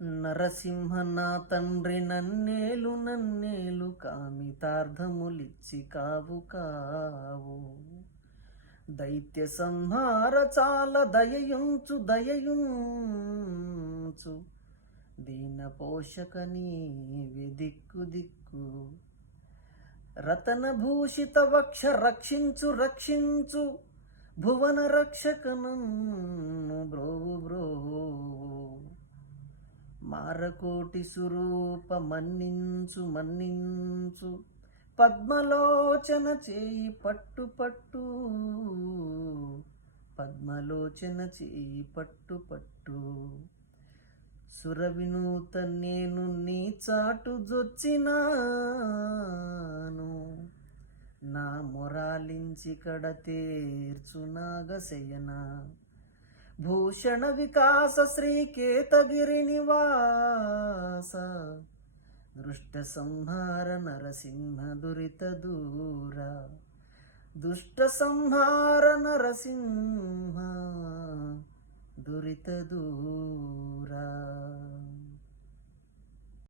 నరసింహ నా తండ్రి నన్నేలు నన్నేలు కామితార్థములిచ్చి కావు కావు. దైత్య సంహార చాల దయయుంచు దయయుంచు, దీన పోషక నీవే దిక్కు దిక్కు. రతన భూషిత వక్ష రక్షించు రక్షించు, భువన రక్షకను బ్రోవు బ్రోవు. మారకోటి స్వరూప మన్నించు మన్నించు, పద్మలోచన చేయి పట్టు పట్టు, పద్మలోచన చేయి పట్టు పట్టు. సురవినూత నేను నీ చాటు జొచ్చినాను, నా మొరాలించి కడ తీర్చు నాగశయన. భూషణ వికాస శ్రీకేతగిరి నివాస, దృష్ట సంహార నరసింహ దురిత దూర. దుష్ట సంహార నరసింహ దురిత దూర.